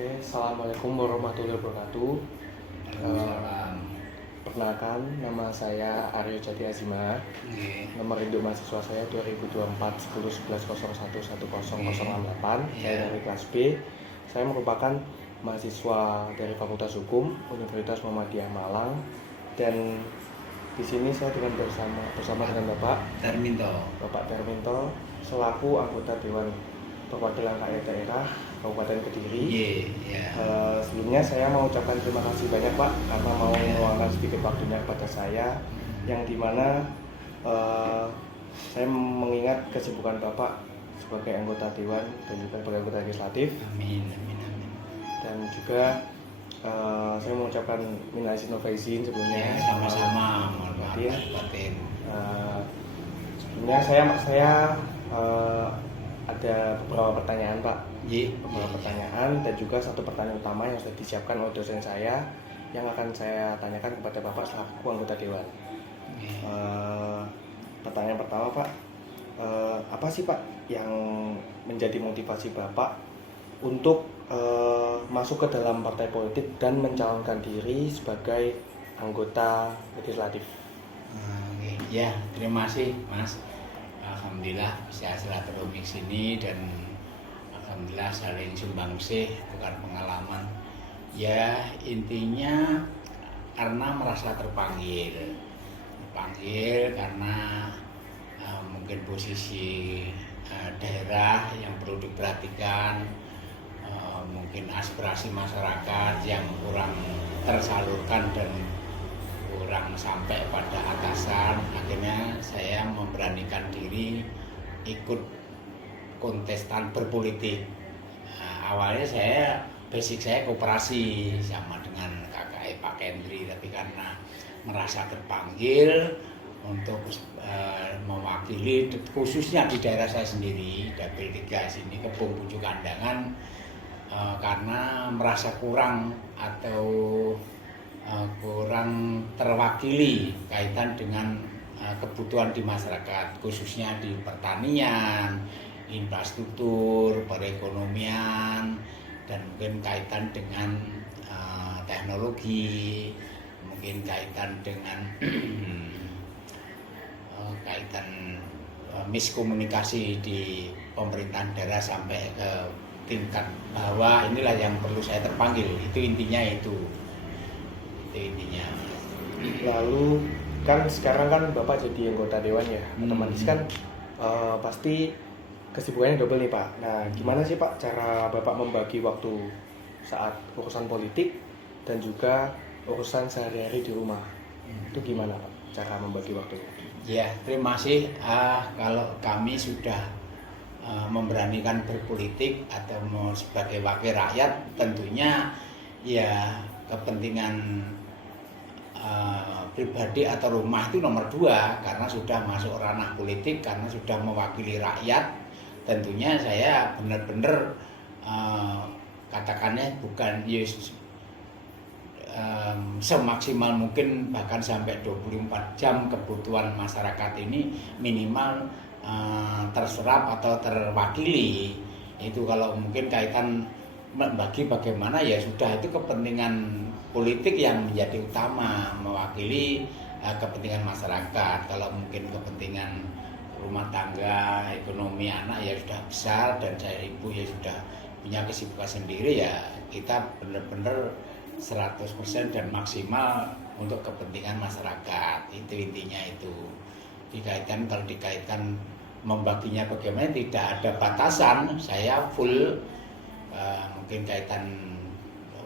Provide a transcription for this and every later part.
Oke, Assalamualaikum warahmatullahi wabarakatuh. Waalaikumsalam. Perkenalkan, nama saya Aryo Jati Azima. Nggih. Nomor induk mahasiswa saya 2024 10 11 01 1008. Saya Iya. dari kelas B. Saya merupakan mahasiswa dari Fakultas Hukum Universitas Muhammadiyah Malang. Dan di sini saya bersama dengan Bapak Terminto selaku anggota Dewan Perwakilan Rakyat Daerah Kabupaten Kediri. Iya. Sebelumnya saya mau ucapkan terima kasih banyak Pak karena mau meluangkan sedikit waktunya kepada saya, yang dimana saya mengingat kesibukan Bapak sebagai anggota Dewan dan juga sebagai anggota legislatif. Amin. Dan juga saya mengucapkan minal aidin wal faizin sebelumnya. Ya, sama-sama. Mohon maaf Batin. batin. Sebelumnya saya ada beberapa pertanyaan Pak. Beberapa pertanyaan dan juga satu pertanyaan utama yang sudah disiapkan oleh dosen saya yang akan saya tanyakan kepada Bapak selaku anggota Dewan. Pertanyaan pertama Pak, apa sih Pak yang menjadi motivasi Bapak untuk masuk ke dalam partai politik dan mencalonkan diri sebagai anggota legislatif? Ya, terima kasih Mas. Alhamdulillah bisa silaturahmi sini dan alhamdulillah saling sumbangsih tukar pengalaman. Ya, intinya karena merasa terpanggil karena mungkin posisi daerah yang perlu diperhatikan, mungkin aspirasi masyarakat yang kurang tersalurkan dan kurang sampai pada atasan. Akhirnya saya memberanikan diri ikut kontestan berpolitik. Awalnya basic saya koperasi sama dengan kakak Pak Kendri, tapi karena merasa terpanggil untuk mewakili khususnya di daerah saya sendiri, Dapil 3 sini Kebun Pucuk Kandangan, karena merasa kurang atau kurang terwakili kaitan dengan kebutuhan di masyarakat, khususnya di pertanian, infrastruktur, perekonomian, dan mungkin kaitan dengan teknologi, mungkin kaitan dengan miskomunikasi di pemerintahan daerah sampai ke tingkat bawah. Inilah yang perlu saya terpanggil. Itu intinya. Lalu kan sekarang kan Bapak jadi anggota Dewan ya, otomatis kan pasti kesibukannya double nih Pak. Nah, gimana sih Pak cara Bapak membagi waktu saat urusan politik dan juga urusan sehari-hari di rumah? Itu gimana Pak cara membagi waktu? Ya, terima kasih. Kalau kami sudah memberanikan berpolitik atau sebagai wakil rakyat, tentunya ya kepentingan pribadi atau rumah itu nomor 2, karena sudah masuk ranah politik, karena sudah mewakili rakyat. Tentunya saya benar-benar katakannya bukan semaksimal mungkin, bahkan sampai 24 jam kebutuhan masyarakat ini minimal terserap atau terwakili. Itu kalau mungkin kaitan bagi bagaimana ya sudah, itu kepentingan politik yang menjadi utama, mewakili kepentingan masyarakat. Kalau mungkin kepentingan rumah tangga, ekonomi anak ya sudah besar, dan saya ibu ya sudah punya kesibukan sendiri, ya kita benar-benar 100% dan maksimal untuk kepentingan masyarakat. Itu intinya itu. Kalau dikaitkan membaginya bagaimana, tidak ada batasan. Saya full mungkin kaitan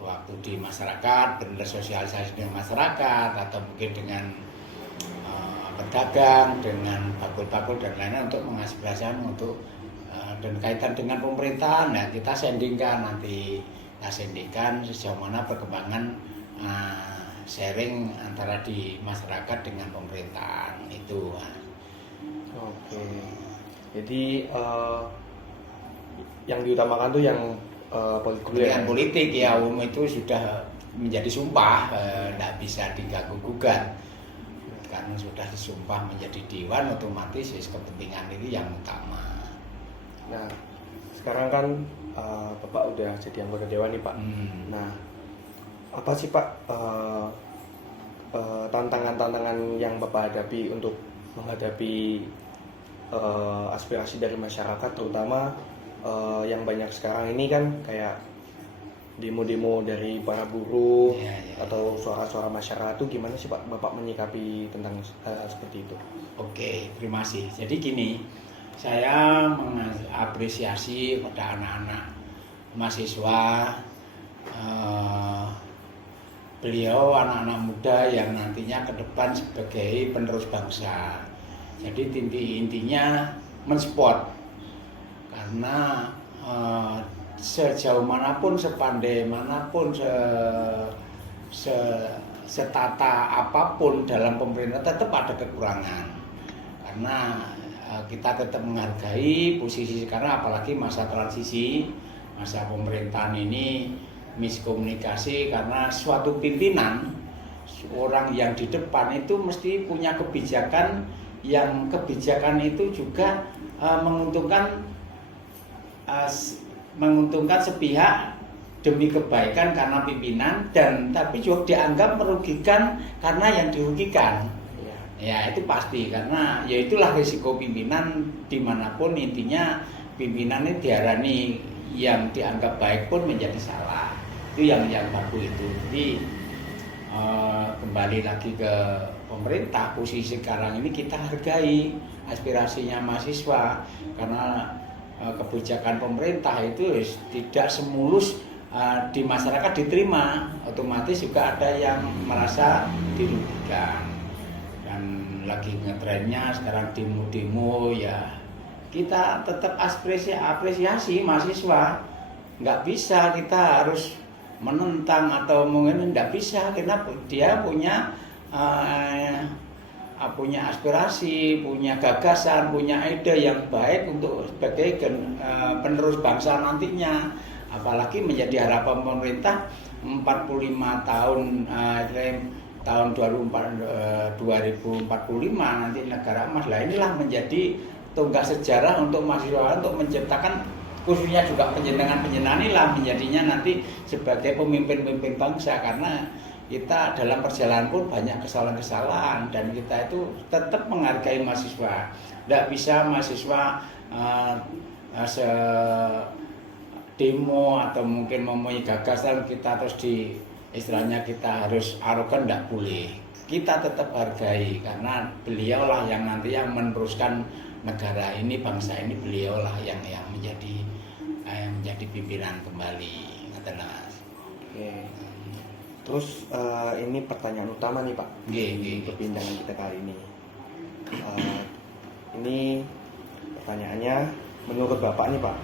waktu di masyarakat, benar sosialisasi dengan masyarakat, atau mungkin dengan pedagang, dengan bakul-bakul dan lain-lain untuk mengaspirasikan untuk dan kaitan dengan pemerintahan. Nah, kita sendingkan sejauh mana perkembangan sharing antara di masyarakat dengan pemerintahan itu. Oke, jadi yang diutamakan tuh yang politik ya, umum itu sudah menjadi sumpah, tidak bisa diganggu gugat. Karena sudah disumpah menjadi dewan, otomatis kepentingan itu yang utama. Nah, sekarang kan Bapak udah jadi anggota dewan nih Pak. Nah, apa sih Pak tantangan-tantangan yang Bapak hadapi untuk menghadapi aspirasi dari masyarakat, terutama yang banyak sekarang ini kan kayak demo-demo dari para buruh atau suara-suara masyarakat itu, gimana sih Pak Bapak menyikapi tentang hal seperti itu? Oke, terima kasih. Jadi gini, saya mengapresiasi pada anak-anak mahasiswa, beliau anak-anak muda yang nantinya ke depan sebagai penerus bangsa. Jadi intinya mensupport, karena sejauh manapun, sepandai manapun, setata apapun dalam pemerintah tetap ada kekurangan. Karena kita tetap menghargai posisi sekarang, apalagi masa transisi, masa pemerintahan ini miskomunikasi, karena suatu pimpinan, orang yang di depan itu mesti punya kebijakan, yang kebijakan itu juga menguntungkan sepihak demi kebaikan karena pimpinan, dan tapi juga dianggap merugikan karena yang dirugikan. Ya itu pasti, karena ya itulah risiko pimpinan dimanapun. Intinya pimpinan ini diarani yang dianggap baik pun menjadi salah. Itu yang bagus itu. Jadi kembali lagi ke pemerintah, posisi sekarang ini kita hargai aspirasinya mahasiswa, karena kebijakan pemerintah itu tidak semulus di masyarakat diterima, otomatis juga ada yang merasa dirugikan. Dan lagi ngetrennya sekarang demo-demo, ya kita tetap apresiasi mahasiswa. Nggak bisa kita harus menentang atau mungkin nggak bisa, karena dia punya aspirasi, punya gagasan, punya ide yang baik untuk sebagai penerus bangsa nantinya. Apalagi menjadi harapan pemerintah 45 tahun, tahun 2045 nanti negara emas. Lah inilah menjadi tonggak sejarah untuk mahasiswa, untuk menciptakan, khususnya juga penjenengan-penjenengan inilah menjadinya nanti sebagai pemimpin-pemimpin bangsa. Karena kita dalam perjalanan pun banyak kesalahan-kesalahan, dan kita itu tetap menghargai mahasiswa. Tidak bisa mahasiswa demo atau mungkin mempunyai gagasan kita terus istilahnya kita harus arogan, tidak boleh. Kita tetap hargai, karena beliaulah yang nanti yang meneruskan negara ini, bangsa ini, beliaulah yang menjadi pimpinan kembali. Oke. Terus ini pertanyaan utama nih Pak, perbincangan kita kali ini. Ini pertanyaannya, menurut Bapak nih Pak,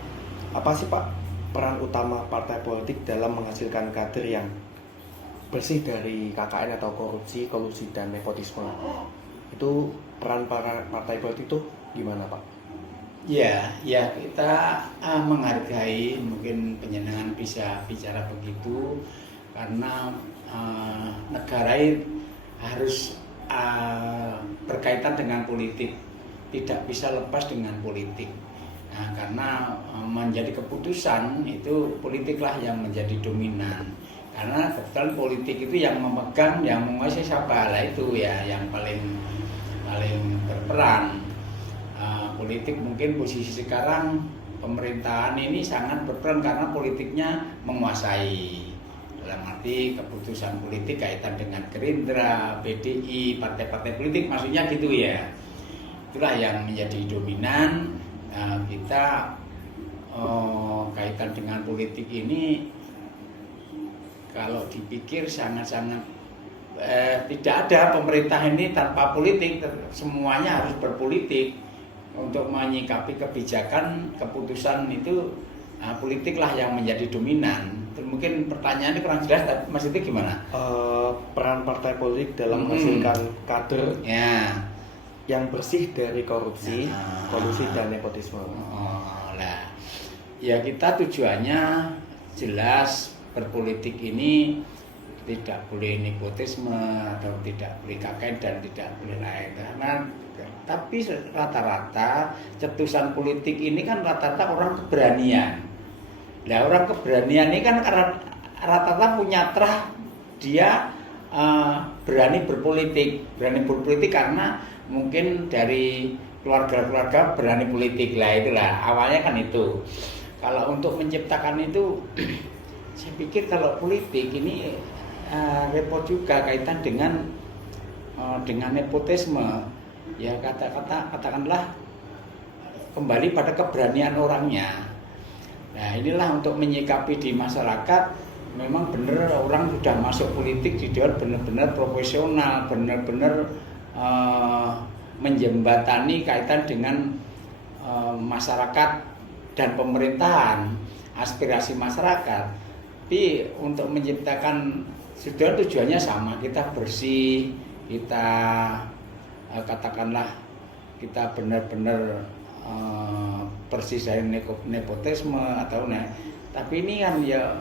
apa sih Pak peran utama partai politik dalam menghasilkan kader yang bersih dari KKN atau kolusi dan nepotisme? Itu peran partai politik itu gimana Pak? Ya kita menghargai, mungkin penjenengan bisa bicara begitu, karena negara harus berkaitan dengan politik, tidak bisa lepas dengan politik. Nah, karena menjadi keputusan itu politiklah yang menjadi dominan. Karena kebetulan politik itu yang memegang, yang menguasai siapa, lah itu ya yang paling berperan. Politik mungkin posisi sekarang pemerintahan ini sangat berperan karena politiknya menguasai. Dalam arti keputusan politik kaitan dengan Gerindra, PDI, partai-partai politik, maksudnya gitu ya. Itulah yang menjadi dominan. Kita kaitan dengan politik ini, kalau dipikir sangat-sangat tidak ada pemerintah ini tanpa politik. Semuanya harus berpolitik untuk menyikapi kebijakan, keputusan itu. Politiklah yang menjadi dominan. Mungkin pertanyaannya kurang jelas, tapi maksudnya gimana? Peran partai politik dalam menghasilkan kader yang bersih dari kolusi dan nepotisme. Ya kita tujuannya jelas, berpolitik ini tidak boleh nepotisme atau tidak boleh KKN dan tidak boleh lain. Karena tapi rata-rata cetusan politik ini kan rata-rata orang keberanian. Nah, orang keberanian ini kan karena rata-rata punya trah dia berani berpolitik karena mungkin dari keluarga-keluarga berani politik lah, itulah awalnya kan itu. Kalau untuk menciptakan itu saya pikir kalau politik ini repot juga kaitan dengan nepotisme. Ya katakanlah kembali pada keberanian orangnya. Nah, inilah untuk menyikapi di masyarakat. Memang benar orang sudah masuk politik di Dewan benar-benar profesional, benar-benar menjembatani kaitan dengan masyarakat dan pemerintahan, aspirasi masyarakat. Tapi untuk menciptakan sudah tujuannya sama, kita bersih, kita katakanlah kita benar-benar bersih dari nepotisme atau tapi ini kan ya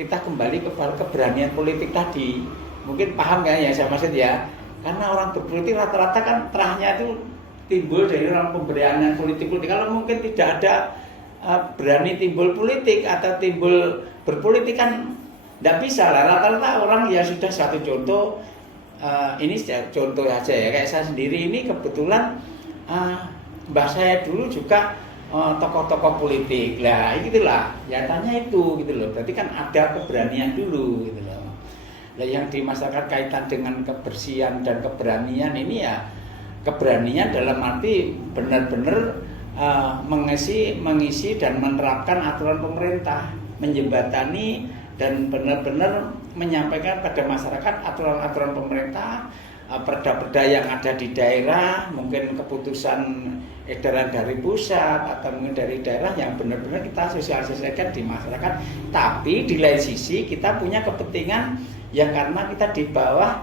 kita kembali kepada keberanian politik tadi. Mungkin paham ya saya maksud ya. Karena orang berpolitik rata-rata kan terahnya itu timbul dari orang pemberanian politik. Kalau mungkin tidak ada berani timbul politik atau timbul berpolitik kan tidak bisa lah. Rata-rata orang ya sudah satu contoh. Ini contoh aja ya, kayak saya sendiri ini kebetulan mbah saya dulu juga tokoh-tokoh politik lah, itulah nyatanya itu gitu loh. Berarti kan ada keberanian dulu gitu loh. Nah, yang di masyarakat kaitan dengan kebersihan dan keberanian ini ya keberanian dalam arti benar-benar mengisi dan menerapkan aturan pemerintah, menjembatani dan benar-benar menyampaikan pada masyarakat aturan-aturan pemerintah, perda-perda yang ada di daerah, mungkin keputusan edaran dari pusat atau mungkin dari daerah yang benar-benar kita sosialisasikan di masyarakat. Tapi di lain sisi kita punya kepentingan yang karena kita di bawah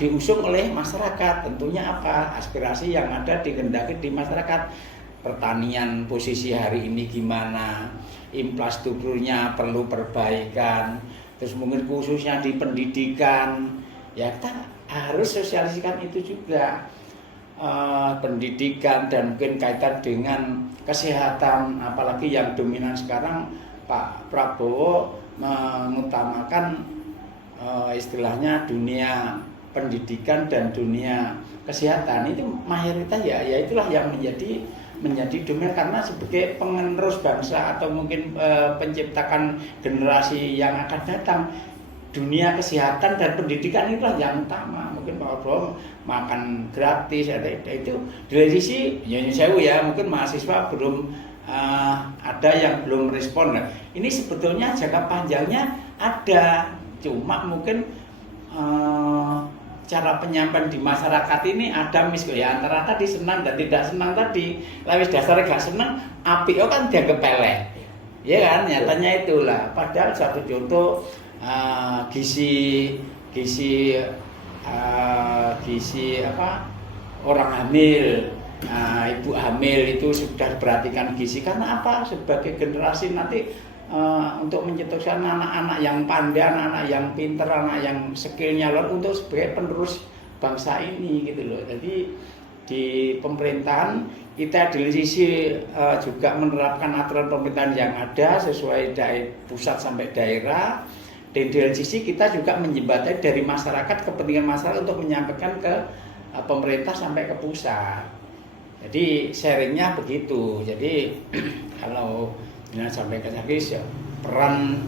diusung oleh masyarakat. Tentunya apa? Aspirasi yang ada dikehendaki di masyarakat. Pertanian posisi hari ini gimana? Infrastrukturnya perlu perbaikan. Terus mungkin khususnya di pendidikan, ya kita harus sosialisasikan itu juga. Pendidikan dan mungkin kaitan dengan kesehatan, apalagi yang dominan sekarang Pak Prabowo mengutamakan istilahnya dunia pendidikan dan dunia kesehatan. Itu mayoritas ya itulah yang menjadi dominan karena sebagai penerus bangsa atau mungkin penciptakan generasi yang akan datang. Dunia kesehatan dan pendidikan itulah yang utama. Mungkin Pak Prabowo makan gratis itu dari sisi ya mungkin mahasiswa belum ada yang belum respon. Ini sebetulnya jangka panjangnya ada, cuma mungkin cara penyampaian di masyarakat ini ada ya antara tadi senang dan tidak senang tadi. Lawis dasar gak senang, api kan dianggap pelek. Ya kan, nyatanya itulah. Padahal satu contoh gizi orang hamil, ibu hamil itu sudah perhatikan gizi karena apa? Sebagai generasi nanti untuk mencetuskan anak-anak yang pandai, anak-anak yang pintar, anak yang skillnya luar untuk sebagai penerus bangsa ini gitu loh. Jadi di pemerintahan kita di sisi juga menerapkan aturan pemerintahan yang ada sesuai dari pusat sampai daerah. Dan di sisi kita juga menjembatani dari masyarakat, kepentingan masyarakat untuk menyampaikan ke pemerintah sampai ke pusat. Jadi sharingnya begitu. Jadi kalau sampai ke ya, peran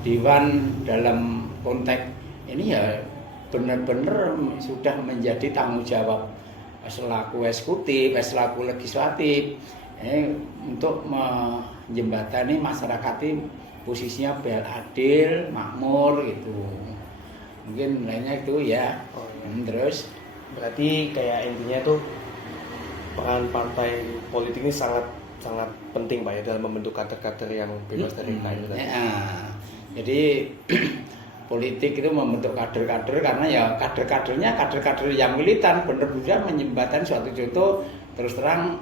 Dewan dalam konteks ini ya benar-benar sudah menjadi tanggung jawab selaku eksekutif, selaku legislatif untuk menjembatani masyarakat ini posisinya biar adil, makmur gitu. Mungkin lainnya itu ya. Terus berarti kayak intinya tuh peran partai politik ini sangat penting Pak ya dalam membentuk kader-kader yang bebas dari kayu tadi. Jadi politik itu membentuk kader-kader karena ya kader-kader yang militan benar-benar menyembatkan suatu contoh. Terus terang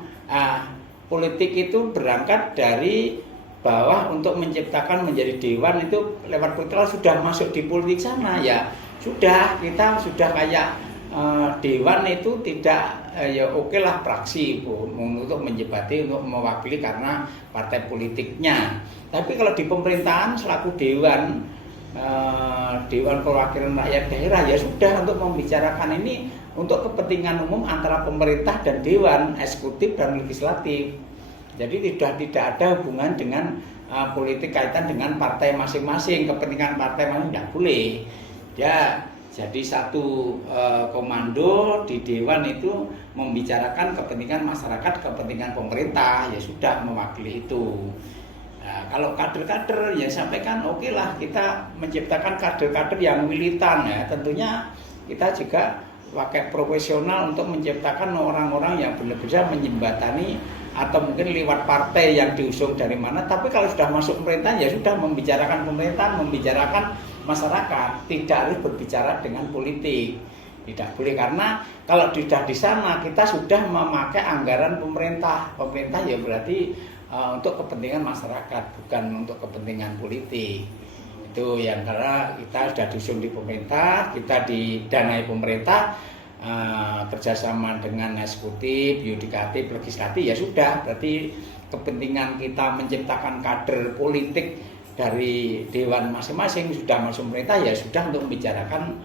politik itu berangkat dari bawah untuk menciptakan menjadi dewan itu lewat putra sudah masuk di politik sana ya sudah kita sudah kayak dewan itu tidak ya oke lah fraksi untuk menjebati untuk mewakili karena partai politiknya. Tapi kalau di pemerintahan selaku dewan perwakilan rakyat daerah ya sudah untuk membicarakan ini untuk kepentingan umum antara pemerintah dan dewan eksekutif dan legislatif. Jadi tidak ada hubungan dengan politik kaitan dengan partai masing-masing, kepentingan partai masing tidak boleh. Ya, jadi satu komando di dewan itu membicarakan kepentingan masyarakat, kepentingan pemerintah, ya sudah mewakili itu. Nah, kalau kader-kader ya sampaikan oke lah kita menciptakan kader-kader yang militan ya, tentunya kita juga pakai profesional untuk menciptakan orang-orang yang benar-benar menjembatani atau mungkin lewat partai yang diusung dari mana. Tapi kalau sudah masuk pemerintahan ya sudah membicarakan pemerintahan, membicarakan masyarakat, tidak harus berbicara dengan politik. Tidak boleh, karena kalau sudah di sana kita sudah memakai anggaran pemerintah. Pemerintah ya berarti untuk kepentingan masyarakat, bukan untuk kepentingan politik. Itu yang karena kita sudah diusung di pemerintah, kita didanai pemerintah, kerjasama dengan eksekutif, yudikatif, legislatif, ya sudah berarti kepentingan kita menciptakan kader politik dari dewan masing-masing sudah masuk pemerintah, ya sudah untuk membicarakan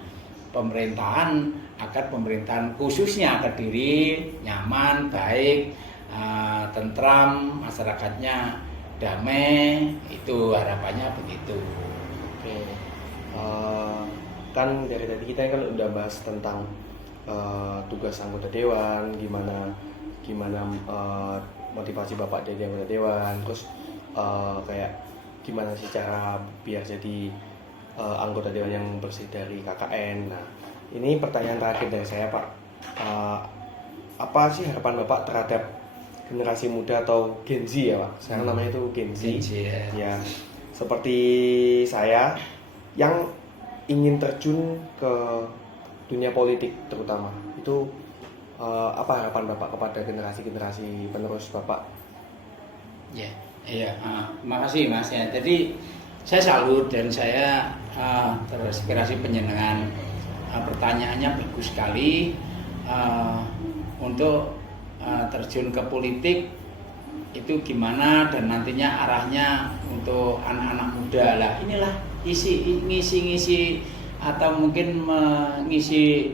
pemerintahan agar pemerintahan khususnya Kediri nyaman, baik, tentram, masyarakatnya damai, itu harapannya begitu. Oke. Kan dari tadi kita kan udah bahas tentang tugas anggota dewan, gimana motivasi Bapak jadi anggota dewan, terus kayak gimana sih cara biar jadi anggota dewan yang bersih dari KKN. Nah, ini pertanyaan terakhir dari saya, Pak. Apa sih harapan Bapak terhadap generasi muda atau Gen Z ya, Pak? Sekarang namanya itu Gen Z. Ya, seperti saya yang ingin terjun ke dunia politik terutama. Itu apa harapan Bapak kepada generasi-generasi penerus Bapak? Ya, iya. Makasih Mas ya. Jadi saya salut dan saya terinspirasi penjenengan. Pertanyaannya bagus sekali untuk terjun ke politik itu gimana dan nantinya arahnya untuk anak-anak muda lah. Inilah ngisi-ngisi atau mungkin mengisi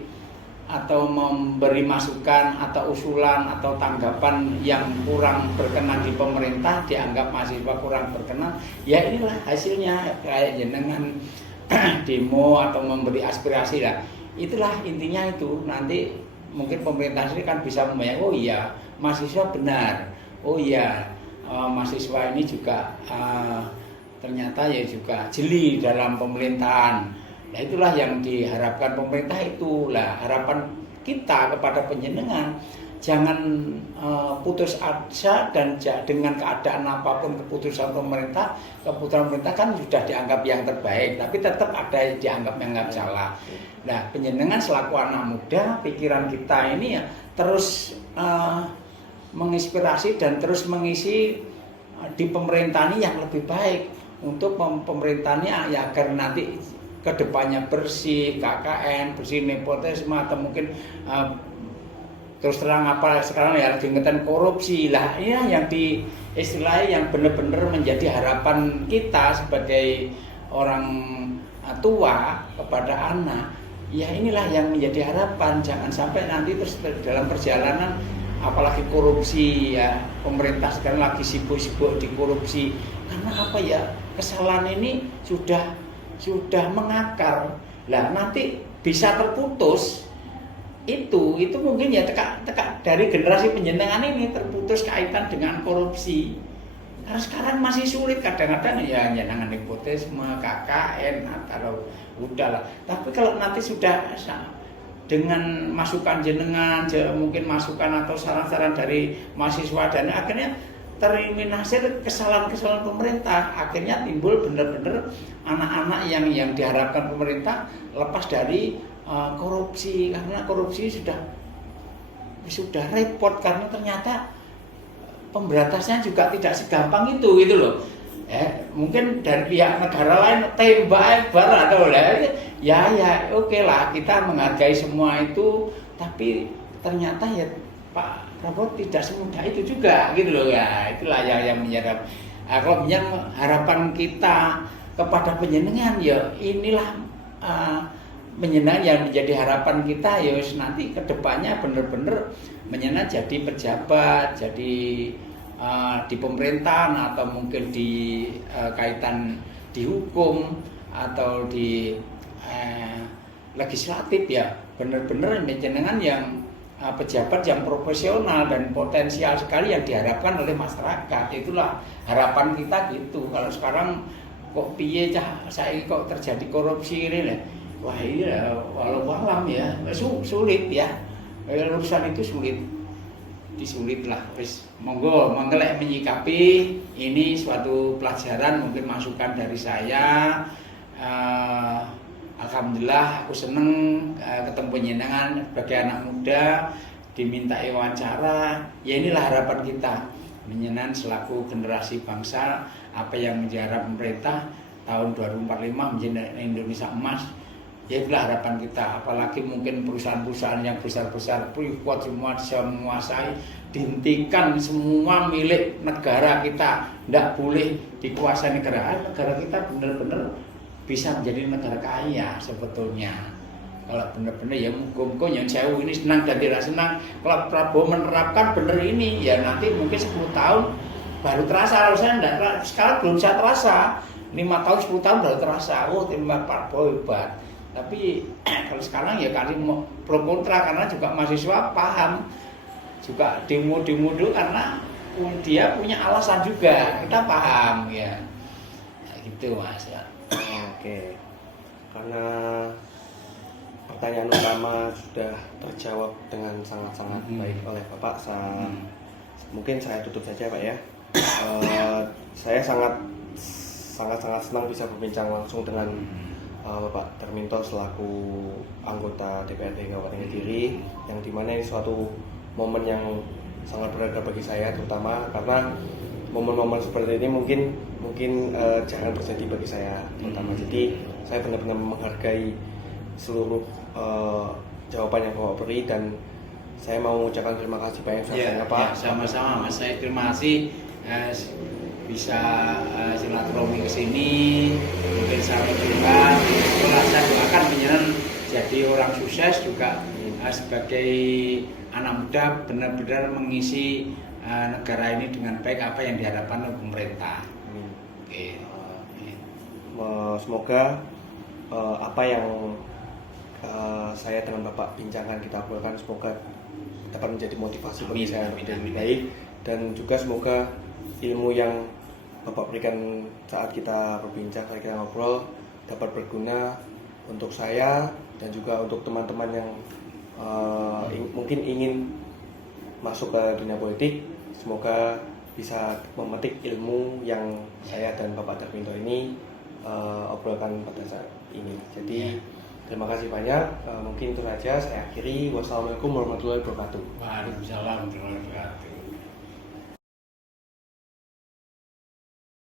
atau memberi masukan atau usulan atau tanggapan yang kurang berkenan di pemerintah, dianggap mahasiswa kurang berkenan, ya inilah hasilnya kayak jenengan demo atau memberi aspirasi lah. Itulah intinya itu. Nanti mungkin pemerintah sendiri kan bisa membayang, oh iya mahasiswa benar, oh iya mahasiswa ini juga ternyata ya juga jeli dalam pemerintahan. Nah itulah yang diharapkan pemerintah itu. Lah harapan kita kepada penjenengan, jangan putus asa dan dengan keadaan apapun keputusan pemerintah kan sudah dianggap yang terbaik, tapi tetap ada yang dianggap salah. Nah penjenengan selaku anak muda, pikiran kita ini ya terus menginspirasi dan terus mengisi di pemerintahan yang lebih baik untuk pemerintahannya ya agar nanti kedepannya bersih, KKN, bersih nepotisme atau mungkin terus terang apa sekarang ya lagi ngeten korupsi lah, ya yang di istilahnya yang benar-benar menjadi harapan kita sebagai orang tua kepada anak. Ya inilah yang menjadi harapan, jangan sampai nanti terus dalam perjalanan apalagi korupsi ya, pemerintah sekarang lagi sibuk-sibuk di korupsi. Karena apa ya, kesalahan ini sudah mengakar. Lah nanti bisa terputus itu mungkin ya teka dari generasi penjenengan ini terputus kaitan dengan korupsi. Karena sekarang masih sulit kadang-kadang ya jenengan nepotisme, KKN atau udahlah. Tapi kalau nanti sudah dengan masukan jenengan, mungkin masukan atau saran-saran dari mahasiswa dan akhirnya tereliminasi kesalahan-kesalahan pemerintah, akhirnya timbul benar-benar anak-anak yang diharapkan pemerintah lepas dari korupsi, karena korupsi sudah repot karena ternyata pemberantasannya juga tidak segampang itu gitu loh. Mungkin dari pihak negara lain tembak bar atau ya oke lah, kita menghargai semua itu, tapi ternyata ya Pak Prabowo tidak semudah itu juga gitu loh ya. Itulah yang menjadi kalau harapan kita kepada penjenengan ya inilah penjenengan yang menjadi harapan kita ya nanti kedepannya benar-benar menyenang jadi pejabat, jadi di pemerintahan atau mungkin di kaitan di hukum atau di legislatif ya benar-benar penjenengan yang pejabat yang profesional dan potensial sekali yang diharapkan oleh masyarakat. Itulah harapan kita gitu. Kalau sekarang kok piye saya kok terjadi korupsi ini lah. Wah iya, walau alam ya, sulit ya. Urusan itu sulit lah. Terus monggo lek menyikapi ini suatu pelajaran, mungkin masukan dari saya. Alhamdulillah aku seneng ketemu penjenengan sebagai anak muda dimintai wawancara. Ya inilah harapan kita, penjenengan selaku generasi bangsa, apa yang menjadi pemerintah tahun 2045 menjadi Indonesia emas. Ya itulah harapan kita, apalagi mungkin perusahaan-perusahaan yang besar-besar Freeport semua bisa menguasai, dihentikan semua milik negara kita, tidak boleh dikuasai negara. Negara kita benar-benar bisa menjadi negara kaya sebetulnya. Kalau benar-benar ya muka-muka yang jauh ini senang dan tidak senang. Kalau Prabowo menerapkan benar ini ya nanti mungkin 10 tahun baru terasa. Kalau saya tidak, sekarang belum bisa terasa. 5 tahun 10 tahun baru terasa. Oh terima Prabowo hebat. Tapi kalau sekarang ya kali pro kontra karena juga mahasiswa paham, juga demo-demo dulu karena dia punya alasan juga, kita paham ya. Nah, gitu Mas ya. Oke, karena pertanyaan utama sudah terjawab dengan sangat-sangat baik oleh Bapak. Mungkin saya tutup saja Pak ya. Saya sangat senang bisa berbincang langsung dengan Bapak Darminto selaku anggota DPRD Kabupaten Kediri, yang dimana ini suatu momen yang sangat berharga bagi saya, terutama karena momen-momen seperti ini mungkin jarang terjadi bagi saya terutama. Jadi saya benar-benar menghargai seluruh jawaban yang Bapak beri, dan saya mau mengucapkan terima kasih banyak ya, Pak. Sama-sama Mas, saya terima kasih bisa silaturahmi ke sini, mungkin sampai juga. Saya doakan penjenengan jadi orang sukses juga sebagai anak muda benar-benar mengisi negara ini dengan baik apa yang diharapkan oleh pemerintah. Oke. Semoga apa yang saya dengan Bapak bincangkan, kita obrolkan, semoga dapat menjadi motivasi bagi saya lebih baik, dan juga semoga ilmu yang Bapak berikan saat kita berbincang, saat kita ngobrol dapat berguna untuk saya dan juga untuk teman-teman yang mungkin ingin masuk ke dunia politik. Semoga bisa memetik ilmu yang saya dan Bapak Darminto ini obrolkan pada saat ini. Jadi terima kasih banyak. Mungkin itu saja saya akhiri. Wassalamualaikum warahmatullahi wabarakatuh. Waalaikumsalam warahmatullahi wabarakatuh.